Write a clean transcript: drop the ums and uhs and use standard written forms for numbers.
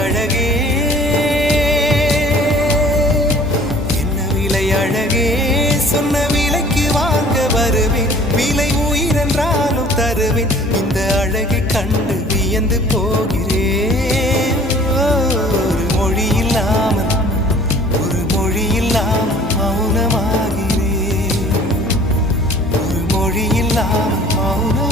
அழகே என்ன விலை அழகே சொன்ன விலைக்கு வாங்க வருவேன் விலை உயிரென்றாலும் தருவேன் இந்த அழகை கண்டு வியந்து போகிறேன் ஒரு மொழி இல்லாமல் மௌனமாகிறேன் ஒரு மொழி இல்லாமல் மௌன